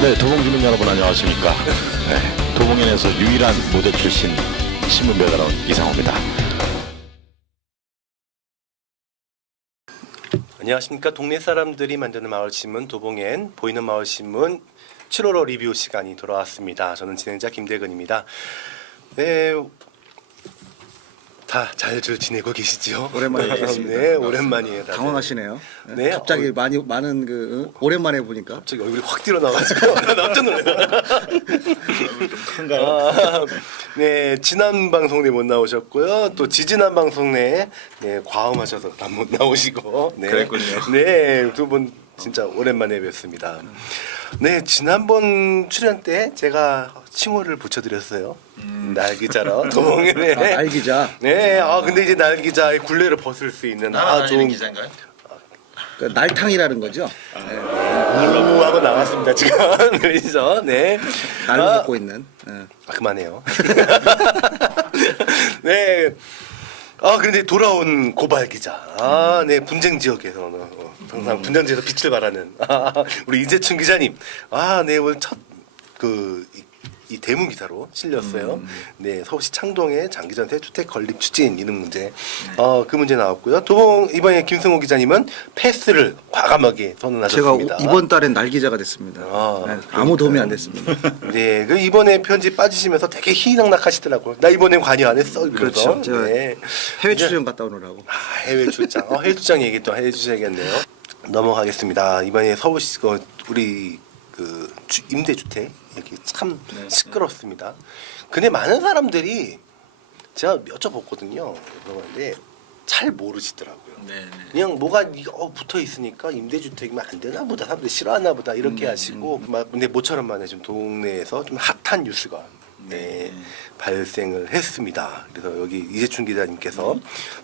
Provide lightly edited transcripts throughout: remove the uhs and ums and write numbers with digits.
네, 도봉 주민 여러분 안녕하십니까. 네, 도봉현에서 유일한 모델 출신 신문배달원 이상호입니다. 안녕하십니까. 동네 사람들이 만드는 마을신문 도봉엔 보이는 마을신문 7월호 리뷰 시간이 돌아왔습니다. 저는 진행자 김대근입니다. 네, 다 잘들 지내고 계시죠? 오랜만에 뵙겠습니다. 네, 오랜만이에요. 다들. 당황하시네요. 네, 갑자기 많은 오랜만에 보니까 갑자기 얼굴이 확 튀어나와가지고 깜짝 놀랐어요. 큰가요? 네, 지난 방송 내못 나오셨고요. 또 지지난 방송 내에 네, 과음하셔서 다 못 나오시고. 네, 그랬군요. 네, 두 분 진짜 오랜만에 뵙습니다. 네, 지난번 출연 때 제가 칭호를 붙여드렸어요. 날기자로 도봉현에. 날기자. 네, 근데 이제 날기자의 굴레를 벗을 수 있는 좋은 기자인가요? 그 날탕이라는 거죠. 하고 나왔습니다 지금. 그래서 네, 날 먹고 있는. 그만해요. 네. 그런데 돌아온 고발 기자. 네, 분쟁 지역에서 항상 분쟁 지역에서 빛을 발하는 우리 이재춘 기자님. 네, 오늘 첫 이 대문 기사로 실렸어요. 네, 서울시 창동의 장기전 대주택 건립 추진 이런 문제. 그 문제 나왔고요. 도봉 이번에 김승호 기자님은 패스를 과감하게 선언하셨습니다. 제가 이번 달엔 날기자가 됐습니다. 아무 도움이 안 됐습니다. 네, 그 이번에 편지 빠지시면서 되게 희낙낙하시더라고요. 나 이번엔 관여 안 했어. 그래서. 그렇죠. 제가 네. 해외 출장 갔다 오느라고. 해외 출장. 해외 출장 얘기 또 해주셔야겠네요. 넘어가겠습니다. 이번에 서울시 우리 임대주택 여기 참 시끄럽습니다. 근데 많은 사람들이 제가 여쭤봤거든요. 그런데 잘 모르시더라고요. 그냥 뭐가 붙어 있으니까 임대주택이면 안 되나 보다, 사람들이 싫어하나 보다 이렇게 하시고 근데 모처럼 만에 좀 동네에서 좀 핫한 뉴스가 발생을 했습니다. 그래서 여기 이재춘 기자님께서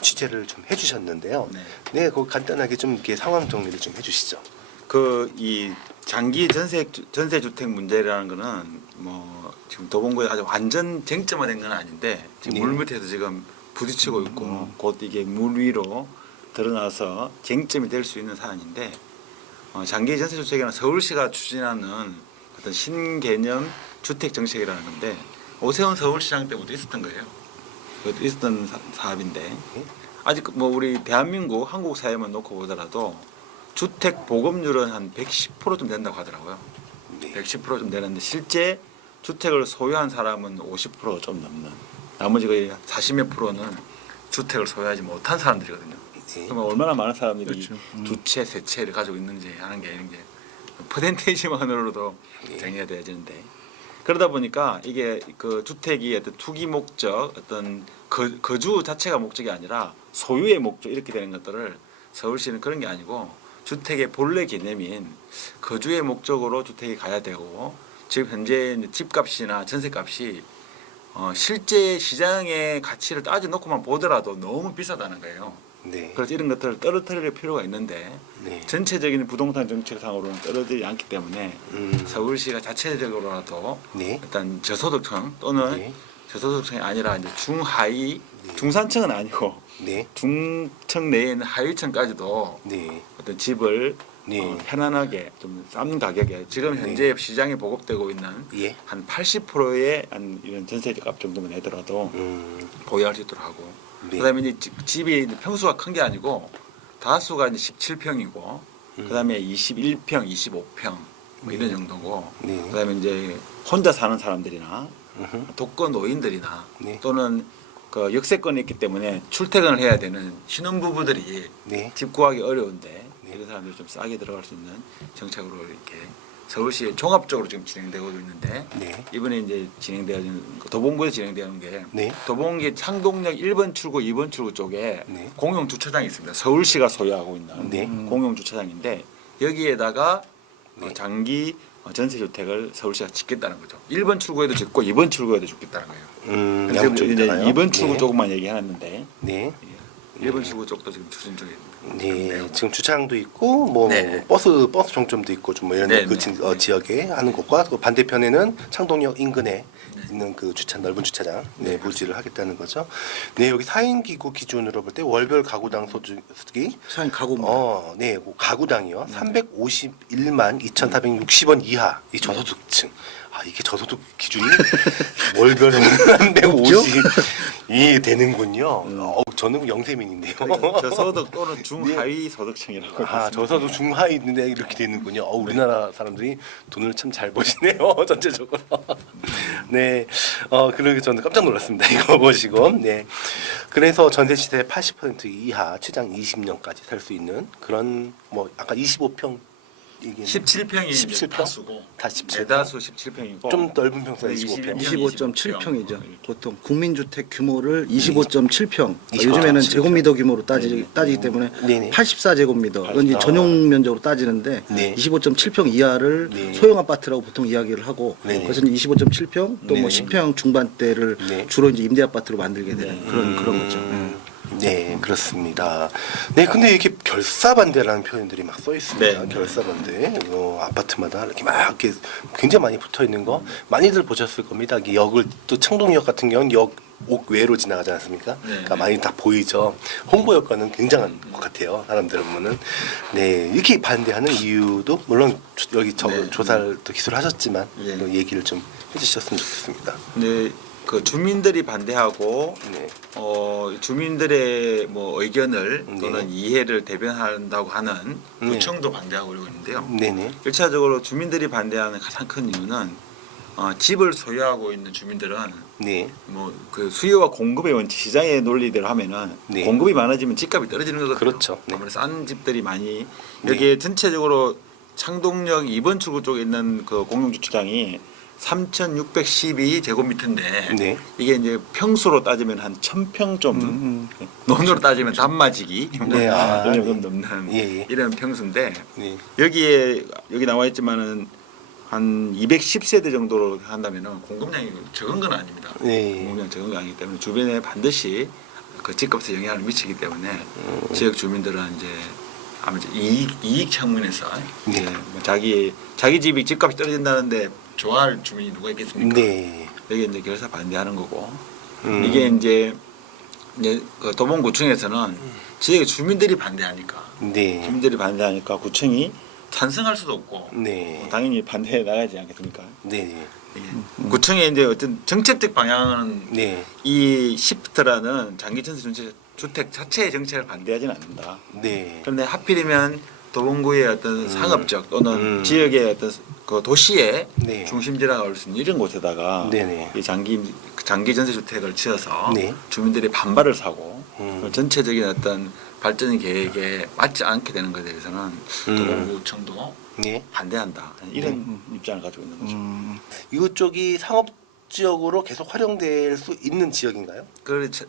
취재를 좀 해주셨는데요. 네, 그 간단하게 좀 이렇게 상황 정리를 좀 해주시죠. 이 장기 전세 주택 문제라는 거는 뭐 지금 도봉구에 아주 완전 쟁점화된 건 아닌데 지금 물 밑에서 지금 부딪히고 있고 곧 이게 물 위로 드러나서 쟁점이 될 수 있는 사안인데 장기 전세 주택이란 서울시가 추진하는 어떤 신개념 주택 정책이라는 건데 오세훈 서울시장 때부터 있었던 거예요. 있었던 사업인데 아직 뭐 우리 대한민국 한국 사회만 놓고 보더라도 주택 보급률은 한 110%좀 된다고 하더라고요. 110%좀 되는데 실제 주택을 소유한 사람은 50%좀 넘는, 나머지 거의 40몇 프로는 주택을 소유하지 못한 사람들이거든요. 그러면 얼마나 많은 사람들이 두 채, 세 채를 가지고 있는지 하는 게 이런 게 퍼센테이지만으로도 정의가 되어지는데, 그러다 보니까 이게 그 주택이 어떤 투기 목적, 어떤 거주 자체가 목적이 아니라 소유의 목적 이렇게 되는 것들을 서울시는 그런 게 아니고 주택의 본래 개념인 거주의 목적으로 주택이 가야 되고, 지금 현재 집값이나 전세값이 실제 시장의 가치를 따져 놓고만 보더라도 너무 비싸다는 거예요. 그래서 이런 것들을 떨어뜨릴 필요가 있는데 전체적인 부동산 정책상으로는 떨어지지 않기 때문에 서울시가 자체적으로라도 일단 저소득층 또는 저소득층이 아니라 이제 중하위 중산층은 아니고 중층 내에 있는 하위층까지도 어떤 집을 편안하게 좀 싼 가격에 지금 현재 시장에 보급되고 있는 한 80%의 한 이런 전세값 정도만 내더라도 보유할 수 있도록 하고, 그다음에 이제 집이 평수가 큰 게 아니고 다수가 이제 17평이고 그다음에 21평, 25평 뭐 이런 정도고, 그다음에 이제 혼자 사는 사람들이나 독거 노인들이나 또는 그 역세권이 있기 때문에 출퇴근을 해야 되는 신혼부부들이 집 구하기 어려운데 이런 사람들이 좀 싸게 들어갈 수 있는 정책으로 이렇게 서울시에 종합적으로 지금 진행되고 있는데 이번에 이제 진행되어지는 도봉구에 진행되는 게 도봉구 창동역 1번 출구, 2번 출구 쪽에 공용 주차장이 있습니다. 서울시가 소유하고 있는 공용 주차장인데 여기에다가 장기 전세 주택을 서울시가 짓겠다는 거죠. 1번 출구에도 짓고 2번 출구에도 짓겠다는 거예요. 지금 이제 2번 출구 조금만 얘기해놨는데 일본 출구 쪽도 지금 추진 중에 네, 지금 주차장도 있고 뭐 네. 버스 정점도 있고 좀 뭐 이런 네, 그 네. 지역에 하는 곳과 또 반대편에는 창동역 인근에 있는 그 넓은 주차장 부지를 하겠다는 거죠. 네, 여기 4인 기구 기준으로 볼 때 월별 가구당 소득이 사인 가구입니다. 네, 그 가구당이요. 351만 2,460원 이하 이 저소득층. 아, 이게 저소득 기준이 월별은 350이 되는군요. 저는 영세민인데요. 저소득 또는 중하위 소득층이라고. 아, 저소득 중하위인데 이렇게 되는군요. 우리나라 사람들이 돈을 참 잘 버시네요. 전체적으로. 네, 그러게 저는 깜짝 놀랐습니다. 이거 보시고. 네, 그래서 전세 시세 80% 이하, 최장 20년까지 살 수 있는 그런 뭐 아까 25평 17평이 17평? 다수고 다 17평? 대다수 17평이고 좀 넓은 평수가 네, 25평. 25.7평이죠. 보통 국민주택 규모를 25.7평. 25.7평. 요즘에는 제곱미터 규모로 따지기 때문에 네네. 84제곱미터. 이건 이제 전용 면적으로 따지는데 네. 25.7평 이하를 네. 소형 아파트라고 보통 이야기를 하고 네네. 그래서 이제 25.7평 또 뭐 네네. 10평 중반대를 네. 주로 이제 임대 아파트로 만들게 되는 그런 거죠. 네, 그렇습니다. 네, 근데 이렇게 결사반대라는 표현들이 막 써 있습니다. 네. 결사반대. 아파트마다 이렇게 막 이렇게 굉장히 많이 붙어 있는 거 많이들 보셨을 겁니다. 이 역을 또 창동역 같은 경우는 역 외로 지나가지 않습니까? 그러니까 많이 다 보이죠. 홍보 효과는 굉장한 것 같아요. 사람들 보면은. 네, 이렇게 반대하는 이유도 물론 여기 조사를 또 기술하셨지만 예. 이런 얘기를 좀 해주셨으면 좋겠습니다. 네, 그 주민들이 반대하고 네. 주민들의 뭐 의견을 네. 또는 이해를 대변한다고 하는 네. 구청도 반대하고 그러고 있는데요. 네네. 1차적으로 주민들이 반대하는 가장 큰 이유는 집을 소유하고 있는 주민들은 네. 뭐 그 수요와 공급의 원칙 시장의 논리대로 하면은 네. 공급이 많아지면 집값이 떨어지는 거거든요. 그렇죠. 네. 아무래도 싼 집들이 많이 네. 여기에 전체적으로 창동역 2번 출구 쪽에 있는 그 공용주차장이 3,612제곱미터인데 네. 이게 이제 평수로 따지면 한 1,000평 좀 논으로 따지면 단마지기 네, 아, 조금 네. 넘는 예, 예. 이런 평수인데 네. 여기 나와 있지만은 한 210세대 정도로 한다면은 공급량이 적은 건 아닙니다. 네. 공급량 적은 건 아니기 때문에 주변에 반드시 그 집값에 영향을 미치기 때문에 지역 주민들은 이제 아무래도 이익 측면에서 네. 이제 뭐 자기 집이 집값이 떨어진다는데 좋아할 주민이 누가 있겠습니까? 네. 여기 이제 결사 반대하는 거고 이게 이게 이제 그 도봉구청에서는 지역의 주민들이 반대하니까 네. 주민들이 반대하니까 구청이 찬성할 수도 없고 네. 당연히 반대해 나가지 않겠습니까? 네. 구청의 이제 어떤 정책적 방향은 네. 이 시프트라는 장기전세 주택 자체의 정책을 반대하지는 않는다. 네. 그런데 하필이면 도봉구의 어떤 상업적 또는 지역의 어떤 그 도시의 네. 중심지라고 할 수 있는 이런 곳에다가 네네. 이 장기 전세 주택을 지어서 네. 주민들이 반발을 사고 음. 전체적인 어떤 발전 계획에 맞지 않게 되는 것에 대해서는 도봉구청도 네. 반대한다 이런 입장을 가지고 있는 거죠. 이쪽이 상업 지역으로 계속 활용될 수 있는 지역인가요?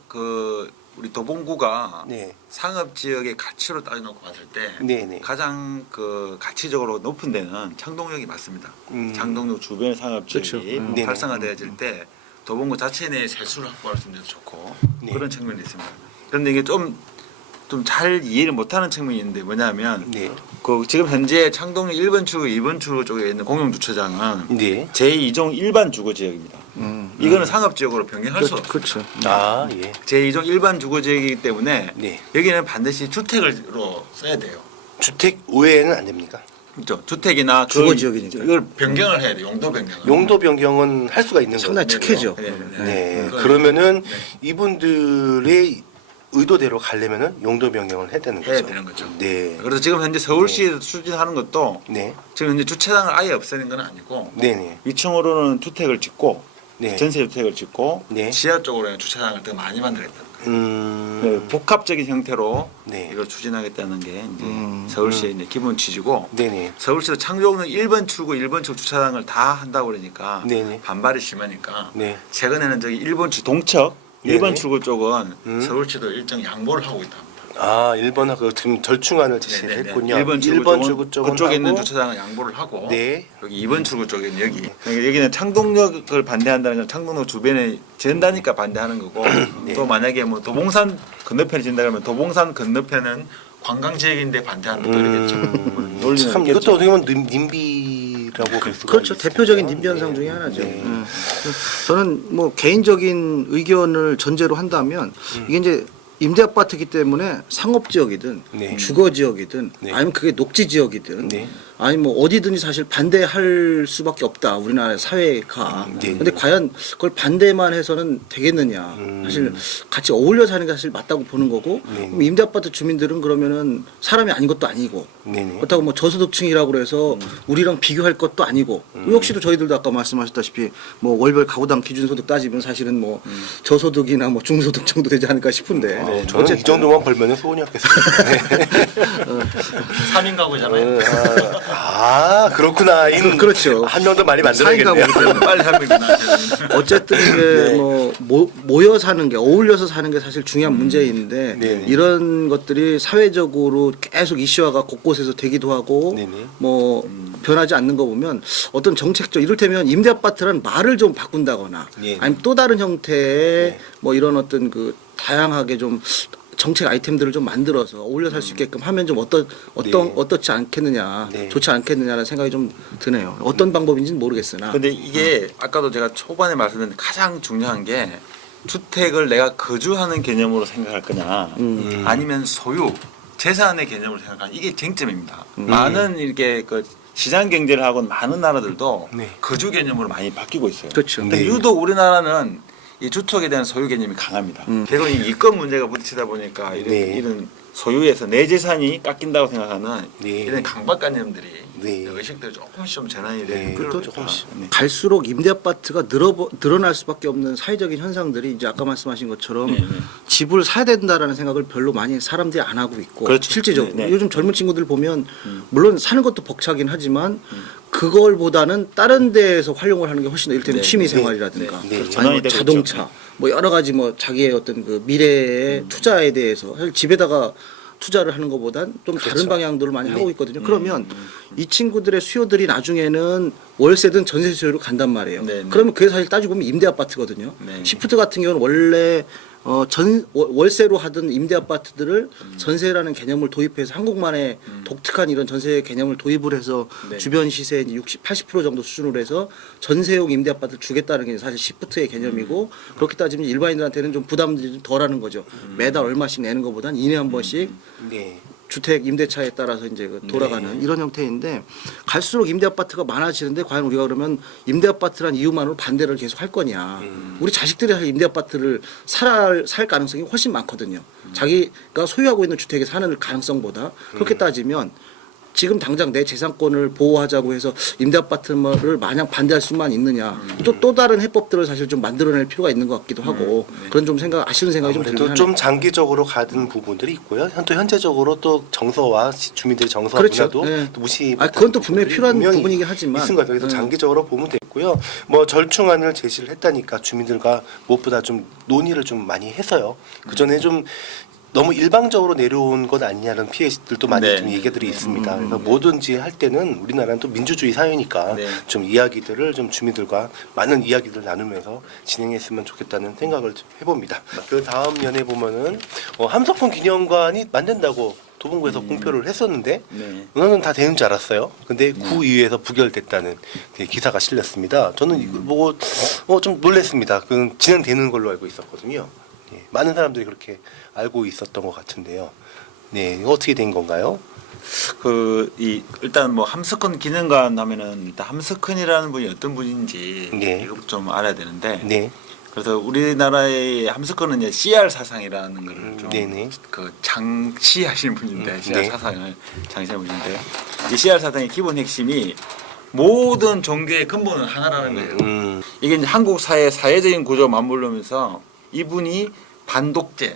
그 우리 도봉구가 네. 상업 지역의 가치로 따져놓고 봤을 때 네네. 가장 그 가치적으로 높은 데는 창동역이 맞습니다. 창동역 주변 상업 지역이 그렇죠. 네네. 활성화되어질 때 도봉구 자체 내에 세수를 확보할 수 있는 데도 좋고 네. 그런 측면이 있습니다. 그런데 이게 좀 잘 이해를 못하는 측면이 있는데 뭐냐면 네. 그 지금 현재 창동역 1번 출구, 2번 출구 쪽에 있는 공용주차장은 네. 제2종 일반 주거 지역입니다. 이거는 상업 지역으로 변경할 수 없어요. 그렇죠. 아, 예. 제2종 일반 주거 지역이기 때문에 네. 여기는 반드시 주택으로 써야 돼요. 주택 외에는 안 됩니까? 그렇죠. 주택이나 주거 지역이니까. 이걸 변경을 해야 돼. 용도 변경을. 용도 변경은 할 수가 있는 상당히 거죠. 특혜죠. 네. 그러면은 이분들의 의도대로 가려면은 용도 변경을 해야 되는 거죠. 해야 되는 거죠. 네. 그래서 지금 현재 서울시에서 추진하는 것도 네. 지금 현재 주차장을 아예 없애는 건 아니고 네네. 위층으로는 주택을 짓고 네. 전세 주택을 짓고 네. 지하 쪽으로는 주차장을 더 많이 만들겠다는 거예요. 네, 복합적인 형태로 네. 이걸 추진하겠다는 게 이제 서울시의 이제 기본 취지고 네네. 서울시도 창조는 1번 출구, 1번 출구 주차장을 다 한다고 그러니까 네네. 반발이 심하니까 네. 최근에는 저기 1번 출구 동척 네네. 1번 출구 쪽은 음. 서울시도 일정 양보를 하고 있다 합니다. 아 1번하고 지금 절충안을 제시를 네네네. 했군요. 1번 출구 1번 쪽은 출구 쪽은 그쪽에 있는 하고, 주차장을 양보를 하고 네. 여기 2번 출구 쪽에는 여기는 창동역을 반대한다는 건 창동역 주변에 지은다니까 반대하는 거고 네. 또 만약에 뭐 도봉산 건너편에 지은다 그러면 도봉산 건너편은 관광 지역인데 반대한다 또 이렇게 논리는 참 있겠죠. 이것도 어떻게 보면 님비라고 볼 수가 그렇죠. 있습니다. 대표적인 님비 현상 네. 중에 하나죠. 네. 저는 뭐 개인적인 의견을 전제로 한다면 이게 이제 임대 아파트이기 때문에 상업 지역이든 네. 주거 지역이든 네. 아니면 그게 녹지 지역이든 네. 아니 뭐 어디든지 사실 반대할 수밖에 없다. 우리나라 사회가. 네. 근데 과연 그걸 반대만 해서는 되겠느냐. 사실 같이 어울려 사는 게 사실 맞다고 보는 거고 네. 그럼 임대 아파트 주민들은 그러면은 사람이 아닌 것도 아니고 네네. 그렇다고 뭐 저소득층이라고 해서 우리랑 비교할 것도 아니고 역시도 저희들도 아까 말씀하셨다시피 뭐 월별 가구당 기준소득 따지면 사실은 뭐 저소득이나 뭐 중소득 정도 되지 않을까 싶은데 저는 이 정도만 벌면 소원이었겠습니다. 네. 3인 가구잖아요. 아 그렇구나. 그렇죠. 한 명 더 많이 사이가 만들어야겠네요. 보기 때문에 빨리 한 명이 나와야 어쨌든 이게 뭐 모여 사는 게 어울려서 사는 게 사실 중요한 문제인데 네네. 이런 것들이 사회적으로 계속 이슈화가 곳곳에서 되기도 하고 네네. 뭐 변하지 않는 거 보면 어떤 정책적 이를테면 임대 아파트라는 말을 좀 바꾼다거나 예. 아니면 또 다른 형태의 네. 뭐 이런 어떤 그 다양하게 좀 정책 아이템들을 좀 만들어서 어울려 살 수 있게끔 하면 좀 네. 어떻지 않겠느냐 네. 좋지 않겠느냐라는 생각이 좀 드네요. 어떤 방법인지는 모르겠으나 근데 이게 아까도 제가 초반에 말씀드린 가장 중요한 게 주택을 내가 거주하는 개념으로 생각할 거냐 아니면 소유 재산의 개념으로 생각하냐 이게 쟁점입니다. 많은 이렇게 그 시장 경제를 하고 많은 나라들도 네. 거주 개념으로 많이 바뀌고 있어요. 그렇죠. 근데 네. 유독 우리나라는 이 주택에 대한 소유 개념이 강합니다. 결국 이 이권 문제가 부딪히다 보니까 네. 이런 소유에서 내 재산이 깎인다고 생각하는 네. 이런 강박관념들이 네. 의식들이 조금씩 좀 전환이 네. 되는 그것도 필요가 조금씩. 있다. 네. 갈수록 임대 아파트가 늘어날 수밖에 없는 사회적인 현상들이 이제 아까 말씀하신 것처럼 네, 네. 집을 사야 된다라는 생각을 별로 많이 사람들이 안 하고 있고 그렇죠. 실제적으로 네, 네. 요즘 젊은 친구들 보면 물론 사는 것도 벅차긴 하지만 그걸보다는 다른 데에서 활용을 하는 게 훨씬 더 이를테면 네, 취미 네, 생활이라든가 네, 네. 아니면 전환이 되고 자동차 있죠. 뭐 여러 가지 뭐 자기의 어떤 그 미래의 투자에 대해서 사실 집에다가 투자를 하는 것보단 좀 그렇죠. 다른 방향들을 많이 네. 하고 있거든요. 그러면 이 친구들의 수요들이 나중에는 월세든 전세 수요로 간단 말이에요. 네, 네. 그러면 그게 사실 따지고 보면 임대 아파트거든요. 네. 시프트 같은 경우는 원래 월세로 하던 임대 아파트들을 전세라는 개념을 도입해서 한국만의 독특한 이런 전세 개념을 도입을 해서 네. 주변 시세 이제 60, 80% 정도 수준으로 해서 전세용 임대 아파트를 주겠다는 게 사실 시프트의 개념이고 그렇게 따지면 일반인들한테는 좀 부담들이 좀 덜하는 거죠. 매달 얼마씩 내는 것보단 2년에 한 번씩 네. 주택 임대차에 따라서 이제 그 돌아가는 이런 형태인데 갈수록 임대 아파트가 많아지는데 과연 우리가 그러면 임대 아파트란 이유만으로 반대를 계속 할 거냐? 우리 자식들이 사실 임대 아파트를 살 가능성이 훨씬 많거든요. 자기가 소유하고 있는 주택에 사는 가능성보다 그렇게 따지면 지금 당장 내 재산권을 보호하자고 해서 임대 아파트를 마냥 반대할 수만 있느냐? 또 다른 해법들을 사실 좀 만들어낼 필요가 있는 것 같기도 하고 그런 좀 아쉬운 생각이 좀 들긴 아무래도 하네요. 좀 장기적으로 가는 부분들이 있고요. 또 현재적으로 또 정서와 주민들의 정서 그렇죠. 문화도 네. 또 무시. 그건 또 분명히 필요한 부분이긴 하지만 있은 것 같아요. 그래서 장기적으로 보면 됐고요. 뭐 절충안을 제시를 했다니까 주민들과 무엇보다 좀 논의를 좀 많이 해서요. 그 전에 좀 너무 일방적으로 내려온 것 아니냐는 피해들도 많이 네. 좀 얘기들이 있습니다. 그래서 뭐든지 할 때는 우리나라는 또 민주주의 사회니까 네. 좀 이야기들을 좀 주민들과 많은 이야기들을 나누면서 진행했으면 좋겠다는 생각을 좀 해봅니다. 그 다음 년에 보면은 함석헌 기념관이 만든다고 도봉구에서 공표를 했었는데 네. 저는 다 되는 줄 알았어요. 근데 구의회에서 부결됐다는 기사가 실렸습니다. 저는 이거 보고 좀 놀랐습니다. 그 진행되는 걸로 알고 있었거든요. 예, 많은 사람들이 그렇게 알고 있었던 것 같은데요. 네, 이거 어떻게 된 건가요? 일단 뭐 함석헌 기념관 하면은 일단 함석헌이라는 분이 어떤 분인지 네. 이것부터 좀 알아야 되는데 네, 그래서 우리나라의 함석헌은 이제 CR 사상이라는 거를 좀 네네. 그 장시하시는 분인데 CR 네. 사상을 장시하는 분인데 이 CR 사상의 기본 핵심이 모든 종교의 근본은 하나라는 거예요. 이게 이제 한국 사회 사회적인 구조 맞물려면서 이분이 반독재,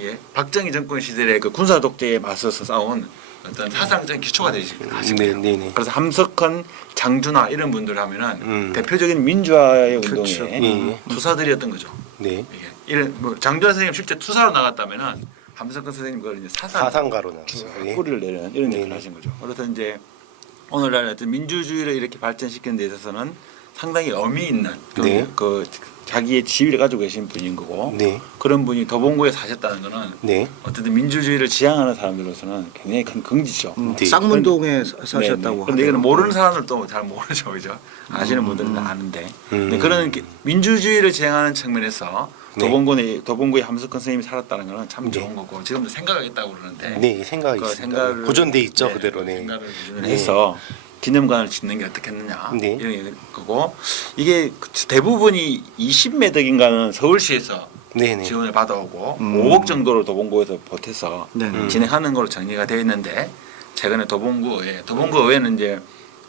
예, 박정희 정권 시절의 그 군사 독재에 맞서서 싸운 어떤 사상적인 기초가 되시거든요. 네네. 그래서 함석헌, 장준하 이런 분들 하면은 대표적인 민주화의 그렇죠. 운동의 투사들이었던 거죠. 네. 이게 이런 뭐 장준하 선생님 실제 투사로 나갔다면은 함석헌 선생님 그걸 이제 사상 사상가로 나왔죠. 예. 뿌리를 내리는 이런 네. 얘기를 하신 거죠. 그래서 이제 오늘날 어떤 민주주의를 이렇게 발전시키는 데 있어서는 상당히 의미 있는 네. 그 자기의 지위를 가지고 계신 분인 거고 네. 그런 분이 도봉구에 사셨다는 거는 네. 어쨌든 민주주의를 지향하는 사람들로서는 굉장히 큰 긍지죠. 네. 쌍문동에 네, 사셨다고. 네. 근데 이거는 하네요. 모르는 사람들도 잘 모르죠, 그죠? 아시는 분들은 다 아는데. 근데 음. 그런 민주주의를 지향하는 측면에서 네. 도봉구에 함석헌 선생님이 살았다는 거는 참 네. 좋은 거고 지금도 생각하겠다고 그러는데. 네, 생각이 그 있습니다. 생각을 보존돼 있죠, 네, 그대로. 네. 생각을 기준으로 네. 해서 기념관을 짓는 게 어떻겠느냐 네. 이런 거고 이게 대부분이 20매덕인가는 서울시에서 네, 네. 지원을 받아오고 5억 정도를 도봉구에서 보태서 네. 진행하는 걸로 정리가 되어 있는데 최근에 도봉구의회는 이제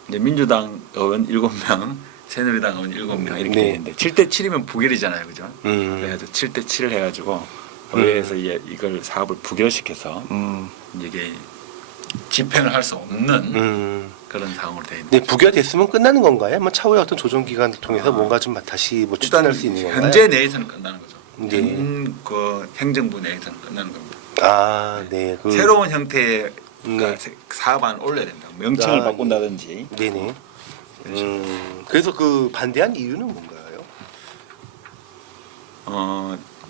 민주당 의원 7명, 새누리당 의원 7명 이렇게 네. 돼 있는데 7대 7이면 부결이잖아요, 그죠? 그래가지고 7대 7을 해가지고 의회에서 이걸 사업을 부결시켜서 이게 집행을 할 수 없는 그런 상황으로 되어 있는. 네, 부결됐으면 끝나는 건가요? 뭐 차후에 어떤 조정 기관을 통해서 뭔가 좀 다시 뭐 추진할 수 있는 건가요? 현재 내에서는 끝나는 거죠. 네. 그 행정부 내에서는 끝나는 겁니다. 아, 네. 그 새로운 형태의 네. 사업안을 올려야 된다. 명칭을 아, 바꾼다든지. 네네. 그래서 그 반대한 이유는 뭔가요?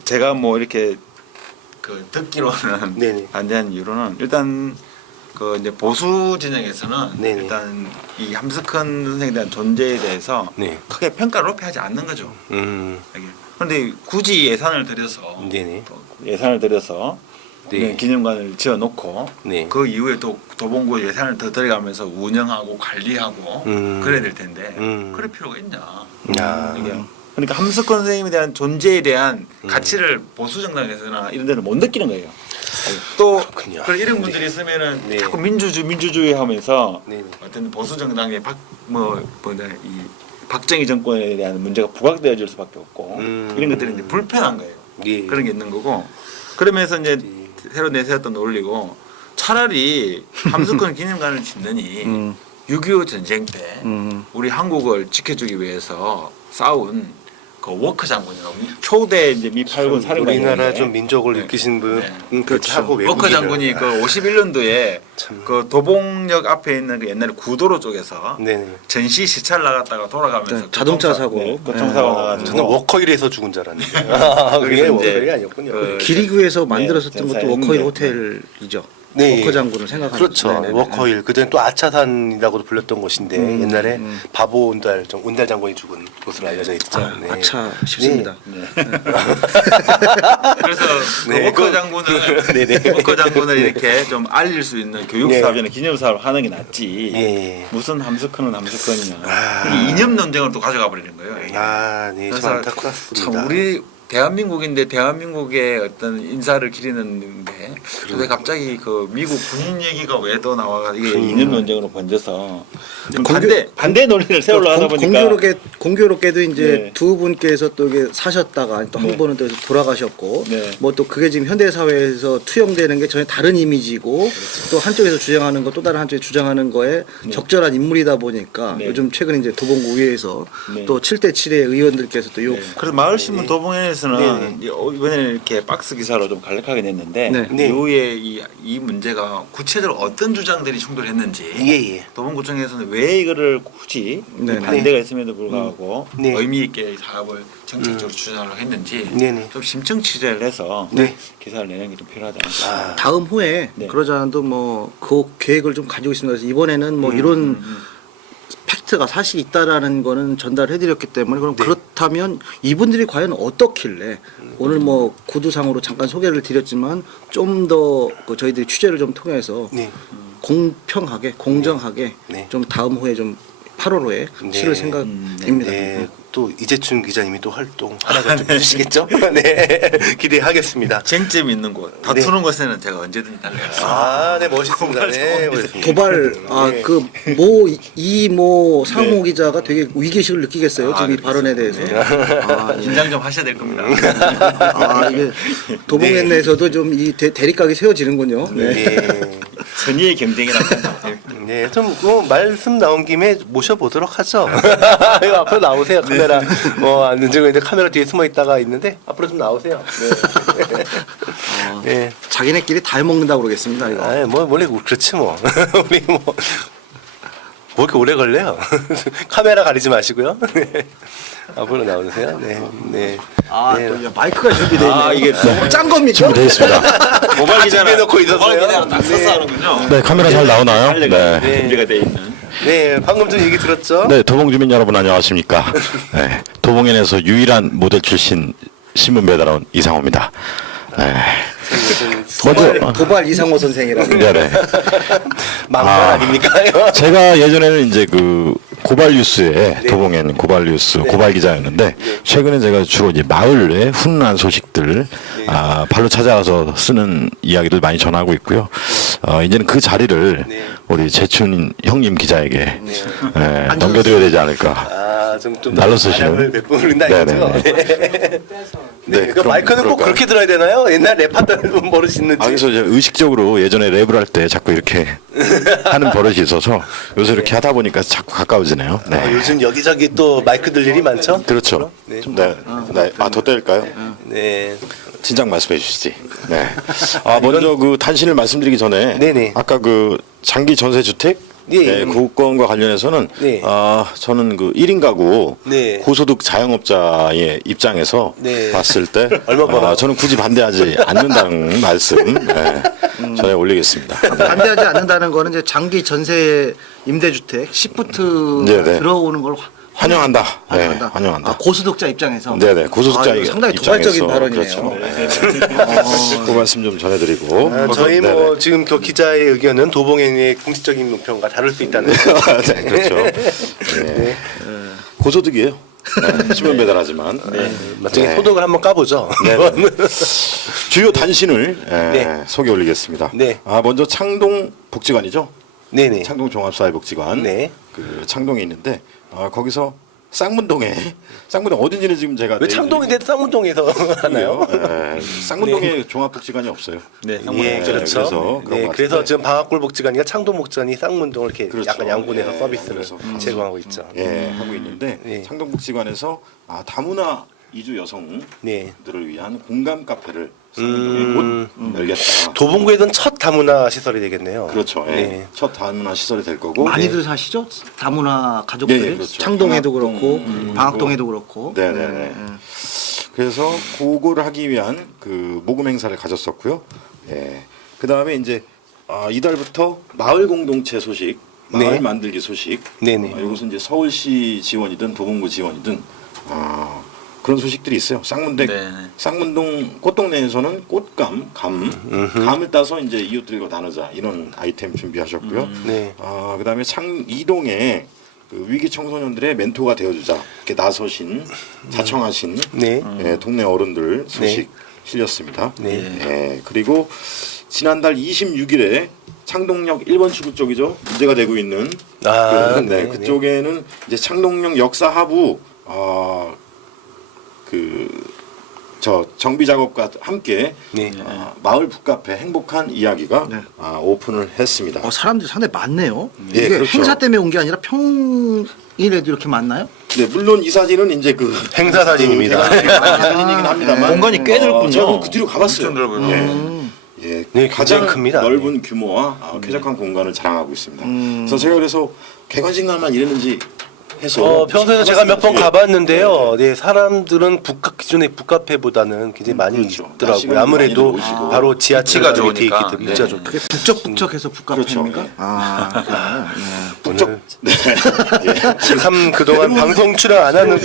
제가 뭐 이렇게 그 듣기로는 네네. 반대한 이유로는 일단 그 이제 보수 진영에서는 네네. 일단 이 함석헌 선생에 대한 존재에 대해서 네. 크게 평가를 높이 하지 않는 거죠. 이게. 그런데 굳이 예산을 들여서 네네. 예산을 들여서 네. 기념관을 지어놓고 네. 그 이후에 또 도봉구 예산을 더 들어가면서 운영하고 관리하고 그래야 될 텐데 그럴 필요가 있냐? 아. 이게 그러니까 함석헌 선생님에 대한 존재에 대한 가치를 보수 정당에서나 이런 데는 못 느끼는 거예요. 또 그렇군요. 그런 이런 분들이 있으면은 네. 자꾸 민주주의 하면서 네. 어떤 보수 정당의 이 박정희 정권에 대한 문제가 부각되어질 수밖에 없고 이런 것들이 이제 불편한 거예요. 예. 그런 게 있는 거고 그러면서 이제 새로 내세웠던 논리고 차라리 함석헌 기념관을 짓느니 6.25 전쟁 때 우리 한국을 지켜주기 위해서 싸운 그 워커 장군이라고 초대 이제 미 8군 사령관이 우리나라 좀 민족을 느끼신 분 그렇게 그렇죠. 하고 외국인을 워커 장군이 그 51년도에 참. 그 도봉역 앞에 있는 그 옛날에 구도로 쪽에서 네네. 전시 시찰 나갔다가 돌아가면서 자동차 사고. 교통사고 네. 나가지고 저는 워커힐에서 죽은 줄 알았는데 아, 그게 거기서 이제 워커힐이 아니었군요. 그 기리구에서 만들었었던 네, 것도 워커힐 네. 호텔이죠. 네. 워커 장군을 생각하는. 그렇죠. 네네네. 워커힐. 그전에 또 아차산이라고도 불렸던 곳인데 옛날에 바보 온달 장군이 죽은 곳으로 알려져 있죠. 네. 아차 싶습니다. 그래서 네, 그 워커 그- 장군을 네네. 워커 장군을 이렇게 좀 알릴 수 있는 교육 네. 사업이나 기념 사업을 하는 게 낫지. 예. 무슨 함석헌은 함석헌이냐. 아. 이 이념 논쟁을 또 가져가 버리는 거예요. 이게. 아, 네, 참 그래서 안타깝습니다. 참 우리 대한민국인데 대한민국의 어떤 인사를 기리는데 근데 갑자기 그 미국 군인 얘기가 왜 또 나와 이게 이념 논쟁으로 번져서 좀 반대 논리를 세우려 하다 보니까 공교롭게도 이제 네. 두 분께서 또 이게 사셨다가 또 한 분은 또 돌아가셨고 네. 뭐 또 그게 지금 현대 사회에서 투영되는 게 전혀 다른 이미지고 그렇죠. 또 한쪽에서 주장하는 거 또 다른 한쪽에 주장하는 거에 적절한 인물이다 보니까 네. 요즘 최근 이제 도봉구 의회에서 네. 또 7대 7의 의원들께서 또 요. 그래서 마을신문 도봉에서는 네네. 이번에는 이렇게 박스 기사로 좀 간략하게 냈는데 네. 네. 이후에 이 문제가 구체적으로 어떤 주장들이 충돌했는지 예. 도봉구청에서는 왜 이거를 굳이 네네. 반대가 있음에도 불구하고 네. 의미 있게 사업을 정책적으로 추진하려고 했는지 네네. 좀 심층 취재를 해서 네. 기사를 내는 게 좀 필요하지 않을까. 다음 후에 네. 그러지 않아도 뭐 그 계획을 좀 가지고 있습니다. 그래서 이번에는 뭐 이런 팩트가 사실 있다라는 거는 전달해드렸기 때문에 그럼 네. 그렇다면 이분들이 과연 어떻길래 오늘 뭐 구두상으로 잠깐 소개를 드렸지만 좀 더 그 저희들이 취재를 좀 통해서 네. 공평하게 공정하게 네. 좀 다음 후에 좀 8월호에 네. 치를 생각입니다. 네. 또 이재춘 기자님이 또 활동 하나 좀 해주시겠죠? 네. 기대하겠습니다. 쟁점 있는 곳, 다투는 곳에는 제가 언제든지 달려가서 아, 네, 멋있습니다. 네, 멋있습니다. 도발 네. 뭐 상호 기자가 되게 위기의식을 느끼겠어요. 지금 이 발언에 대해서. 아, 예. 긴장 좀 하셔야 될 겁니다. 아, 이게 도봉에 내에서도 좀 이 대립각이 세워지는군요. 네. 네. 선의의 경쟁이라고. 네, 네, 좀 말씀 나온 김에 모셔보도록 하죠. 이거 앞으로 나오세요. 카메라 안 들고 있는데 카메라 뒤에 숨어 있다가 있는데 앞으로 좀 나오세요. 네. 네. 자기네끼리 다 해먹는다고 그러겠습니다. 이거. 아니 뭐 원래 그렇지 뭐. 우리 뭐 이렇게 오래 걸려요? 카메라 가리지 마시고요. 네. 앞으로 나오세요. 네, 네. 네. 또 마이크가 준비되어 있네요. 이게 짠 겁니까? 준비되어 있습니다. 고발 기자는 준비해놓고 있었어요? 고발 기자는 딱 써서 하는군요. 네, 카메라 잘 나오나요? 네. 준비가 돼 있는. 네, 방금 전 얘기 들었죠? 네, 도봉 주민 여러분 안녕하십니까? 네, 도봉현에서 유일한 모델 출신 신문 배달원 이상호입니다. 네. 도발 이상호 선생이라고. 네네. 막말 아닙니까? 제가 예전에는 이제 그 고발 뉴스에 도봉현 고발 뉴스 고발 기자였는데 최근에 제가 주로 이제 마을의 훈훈한 소식들 발로 찾아가서 쓰는 이야기를 많이 전하고 있고요. 이제는 그 자리를 우리 재춘 형님 기자에게 넘겨드려야 되지 않을까. 좀 날로 쓰시는. 바람을 베푸는다 이거죠? 네, 그 마이크는 꼭 그럴까요? 그렇게 들어야 되나요? 옛날 랩하던 버릇이 있는지. 그래서 제가 의식적으로 예전에 랩을 할 때 자꾸 이렇게 하는 버릇이 있어서 요새 이렇게 하다 보니까 자꾸 가까워지네요. 네. 요즘 여기저기 또 마이크 들 일이 많죠? 그렇죠. 네. 네. 더 뗄까요? 네. 진작 말씀해 주시지. 네. 먼저 그 단신을 말씀드리기 전에 네네. 아까 그 장기 전세 주택 예. 그건과 관련해서는 네. 저는 그 1인 가구 네. 고소득 자영업자의 입장에서 네. 봤을 때 얼마 벌어요? 저는 굳이 반대하지 않는다는 말씀 전해 올리겠습니다. 네. 반대하지 않는다는 거는 이제 장기 전세 임대주택 시프트 네네. 들어오는 걸 환영한다. 네, 환영한다. 환영한다. 고소득자 입장에서. 네네 고소득자 이거 상당히 입장에서 도발적인 그렇죠. 발언이네요. 그 말씀 좀 전해드리고 저희 네네. 뭐 지금 그 기자의 의견은 도봉행의 공식적인 논평과 다를 수 있다는. 네, 그렇죠. 네. 고소득이에요. 네, 신문 배달하지만 나중에 네. 소득을 한번 까보죠. 네. 주요 단신을 네. 소개 올리겠습니다. 네. 먼저 창동 복지관이죠. 네네. 창동 종합사회복지관. 네. 그 창동에 있는데 거기서 쌍문동 어딘지는 지금 제가 왜 창동인데 쌍문동에서 하나요? 네. 쌍문동에 종합복지관이 없어요. 네. 예, 네, 그렇죠. 그래서 그런 네, 것 그래서 같은데. 지금 방학골 복지관이가 창동 복지관이 쌍문동을 이렇게 그렇죠. 약간 양분해서 예, 서비스를 그래서 제공하고 있죠. 예, 하고 있는데 네. 창동복지관에서 다문화 이주 여성들을 네. 위한 공감 카페를 쌍문동에 곧 열겠다. 도봉구에는 첫 다문화 시설이 되겠네요. 그렇죠. 예. 네. 첫 다문화 시설이 될 거고. 많이들 사시죠? 다문화 가족들이 네, 그렇죠. 창동에도 방학동, 그렇고 방학동에도 그렇고. 네네네. 그래서 그거를 하기 위한 그 모금 행사를 가졌었고요. 예. 그 다음에 이제 이달부터 마을 공동체 소식, 마을 네. 만들기 소식. 네네. 이것은 이제 서울시 지원이든 도봉구 지원이든 그런 소식들이 있어요. 쌍문동 꽃동네에서는 꽃감, 감을 따서 이제 이웃들과 나누자 이런 아이템 준비하셨고요. 네. 그다음에 이동에 그 위기 청소년들의 멘토가 되어주자 이렇게 나서신 자청하신 네. 동네 어른들 소식 실렸습니다. 네. 예, 그리고 지난달 26일에 창동역 1번 출구 쪽이죠. 문제가 되고 있는 네. 그쪽에는 이제 창동역 역사 하부 정비 작업과 함께 네. 마을 북카페 행복한 이야기가 오픈을 했습니다. 사람들이 상당히 많네요. 예, 이게 그렇죠. 행사 때문에 온 게 아니라 평일에도 이렇게 많나요? 네, 물론 이 사진은 이제 그 행사 사진입니다. 사진이긴 합니다만 공간이 꽤 넓군요. 저는 그 뒤로 가봤어요. 엄청 넓어요. 예, 네, 가장 굉장히 큽니다. 넓은 규모와 쾌적한 공간을 자랑하고 있습니다. 그래서 제가 그래서 개관식날만 이랬는지 해서 평소에도 제가 몇 번 예. 가봤는데요. 네, 사람들은 기존의 북카페보다는 굉장히 많이 그렇죠. 있더라고요. 날씨가 아무래도 많이들 오시고. 바로 지하철가 위치가 밑에 있기 좋으니까. 때문에 네. 진짜 좋고. 그게 북적북적해서 북카페입니까? 오늘 북쪽 참 그동안 방송 출연 안 하는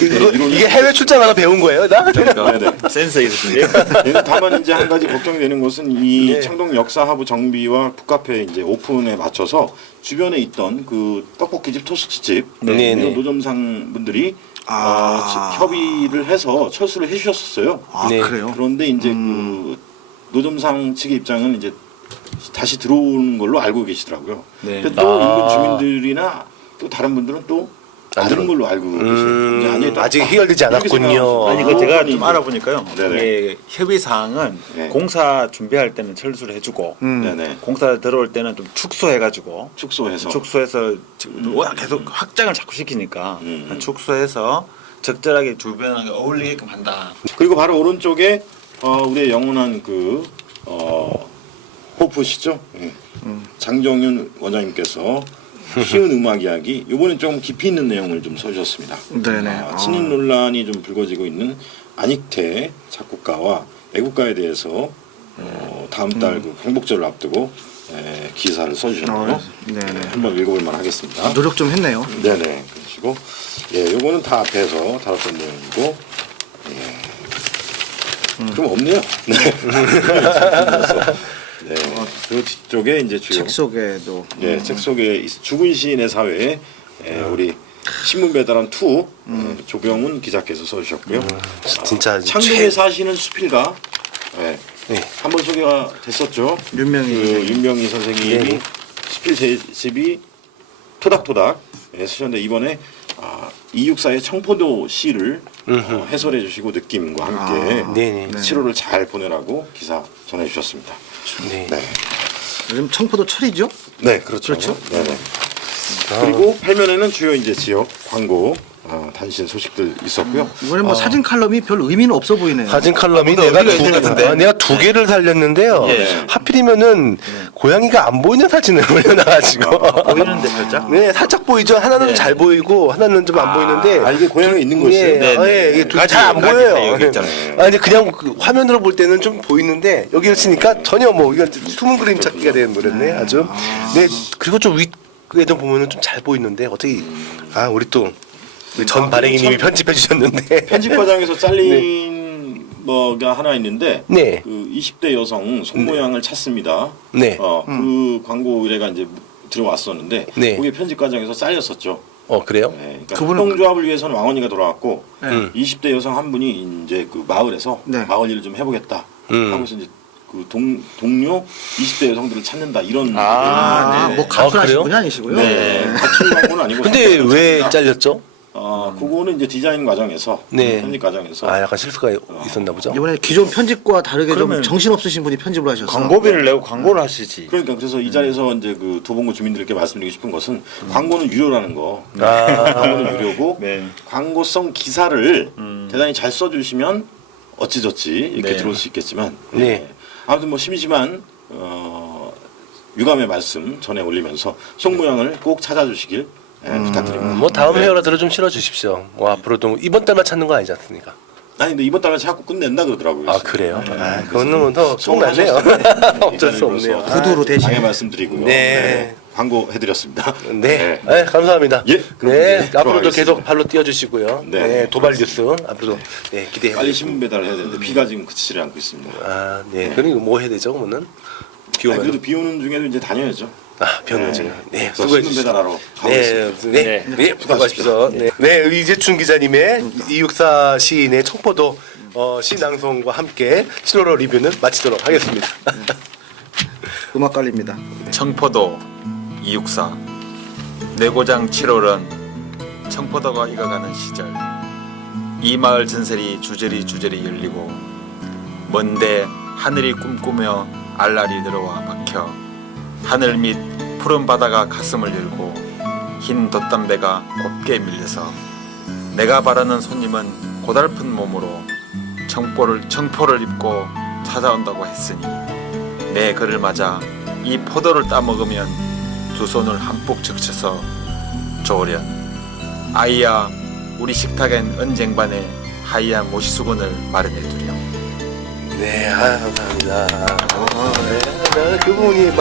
이게 해외 출장하다 배운 거예요, 나? 네네. 센스 있으신데. 다만 이제 한 가지 걱정이 되는 것은 이 네. 창동 역사 하부 정비와 북카페 이제 오픈에 맞춰서 주변에 있던 그 떡볶이집, 토스트집 네, 이런 네. 노점상 분들이 협의를 해서 철수를 해주셨었어요. 네. 그래요? 그런데 이제 그 노점상 측의 입장은 이제 다시 들어오는 걸로 알고 계시더라고요. 네. 근데 또 인근 주민들이나 또 다른 분들은 또 다른 걸로 알고 계시는 아니 아직 해결되지 않았군요. 아니 그 제가 좀 알아보니까요. 네네. 이게 협의 사항은 네. 공사 준비할 때는 철수를 해주고 네네. 공사 들어올 때는 좀 축소해가지고 축소해서 지금 워낙 계속 확장을 자꾸 시키니까 축소해서 적절하게 주변하게 어울리게끔 한다. 그리고 바로 오른쪽에 우리의 영원한 그 호프시죠? 예. 장정윤 원장님께서 쉬운 음악 이야기 이번엔 좀 깊이 있는 내용을 좀 써주셨습니다. 네네. 친인 논란이 좀 불거지고 있는 안익태 작곡가와 애국가에 대해서 다음 달 그 광복절을 앞두고 기사를 써주셨네요. 네네. 한번 읽어볼만 하겠습니다. 노력 좀 했네요. 네네. 그러시고 요거는 다 앞에서 다뤘던 내용이고 좀 없네요. 네. 그 뒤쪽에 이제 주요 책 속에도 책 속에 죽은 시인의 사회 우리 신문 배달원 2 조병훈 기자께서 써주셨고요. 진짜 창동에 사시는 수필가 네. 한번 소개가 됐었죠. 윤명희 그 선생님. 윤명희 선생님이 네. 수필 제집이 토닥토닥 쓰셨는데 이번에 264의 청포도 시를 해설해 주시고 느낌과 함께 네네. 7호를 잘 보내라고 기사 전해주셨습니다. 네. 네, 요즘 청포도 철이죠? 네 그렇죠. 그렇죠. 네네. 그리고 팔면에는 주요 이제 지역 광고 단신 소식들 있었고요. 이번에 뭐 사진 칼럼이 별 의미는 없어 보이네요. 사진 칼럼이 의미가 있는 것 같은데? 내가 두 개를 살렸는데요. 예. 하필이면은 고양이가 안 보이는 사진을 올려놔가지고 보이는데 살짝? 네 살짝 보이죠. 하나는 네. 잘 보이고 하나는 좀 안 보이는데 이게 고양이 있는 거였어요? 예, 네, 네. 이게 가지, 잘안 가지 보여요. 여기 있잖아요. 아니 그냥 그 화면으로 볼 때는 좀 보이는데 여기를 치니까 전혀 뭐 이건 숨은 그림 찾기가 되는 노래네 아주. 네 그리고 좀 위에도 보면은 좀 잘 보이는데 어떻게 우리 또 전 발행이님이 편집해 주셨는데 편집 과정에서 잘린 뭐가 하나 있는데 네. 그 20대 여성 손모양을 찾습니다. 네. 그 광고 의뢰가 이제 들어왔었는데 네. 그게 편집 과정에서 잘렸었죠. 그래요? 네, 그러니까 그분은 협동조합을 위해서는 왕언니가 돌아왔고 네. 20대 여성 한 분이 이제 그 마을에서 네. 마을 일을 좀 해보겠다 하고서 이제 그 동료 20대 여성들을 찾는다 이런 네네. 뭐 가출하신 그래요? 분이 아니시고요. 네, 가출 광고는 아니고 근데 왜 찾습니다. 잘렸죠? 그거는 이제 디자인 과정에서 네. 편집 과정에서 약간 실수가 있었나 보죠. 이번에 기존 편집과 다르게 좀 그러면 정신 없으신 분이 편집을 하셔서 광고비를 내고 광고를 하시지. 그러니까 그래서 이 자리에서 이제 그 도봉구 주민들께 말씀드리고 싶은 것은 광고는 유료라는 거. 아. 광고는 유료고 네. 광고성 기사를 대단히 잘 써주시면 어찌저찌 이렇게 네. 들어올 수 있겠지만 네. 아무튼 뭐 심심한 유감의 말씀 전해 올리면서 속모양을 꼭 찾아주시길 부탁드립니다. 뭐 다음 헤어라들을 좀 실어주십시오. 뭐 앞으로도 이번 달만 찾는 거 아니지 않습니까? 아니 근데 이번 달에 자꾸 끝낸다 그러더라고요. 아 그래요? 그거는 더 속나네요. 어쩔 수 없네요. 구두로 대신. 방해 말씀드리고요. 네. 광고 해드렸습니다. 네, 네, 감사합니다. 예, 그럼 네, 이제 앞으로도 들어가겠습니다. 계속 발로 뛰어주시고요. 네. 네, 도발 뉴스 앞으로도 네, 기대해. 빨리 신문 배달을 해야 되는데 비가 지금 그치지를 않고 있습니다. 아, 네. 그럼 뭐 해야 되죠, 그러면은? 비 아니, 오면. 그래도 비 오는 중에도 이제 다녀야죠. 병원 지금. 네, 그래서 수고해 신문 주시죠. 배달하러 가고 네, 있습니다. 네, 네, 수고하십시오. 네. 네, 이재춘 기자님의 264 시인의 청포도 시낭송과 함께 7월호 리뷰는 마치도록 하겠습니다. 음악 깔립니다. 청포도 264 내고장 7월은 청포도가 익어가는 시절 이 마을 전설이 주저리 열리고 먼데 하늘이 꿈꾸며 알알이 들어와 박혀 하늘 밑 푸른 바다가 가슴을 열고 흰 돛담배가 곱게 밀려서 내가 바라는 손님은 고달픈 몸으로 청포를 입고 찾아온다고 했으니 내 그를 맞아 이 포도를 따먹으면 두 손을 한뿍 적셔서 좋으련 아이야 우리 식탁엔 언쟁반에 하얀 모시수건을 마련해 두렴. 네, 감사합니다. 네, 그 부분이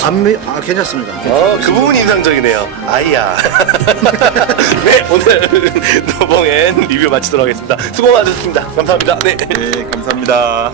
마음에 괜찮습니다. 그 부분이 인상적이네요. 아이야. 네, 오늘 도봉엔 리뷰 마치도록 하겠습니다. 수고 많으셨습니다. 감사합니다. 네. 네, 감사합니다.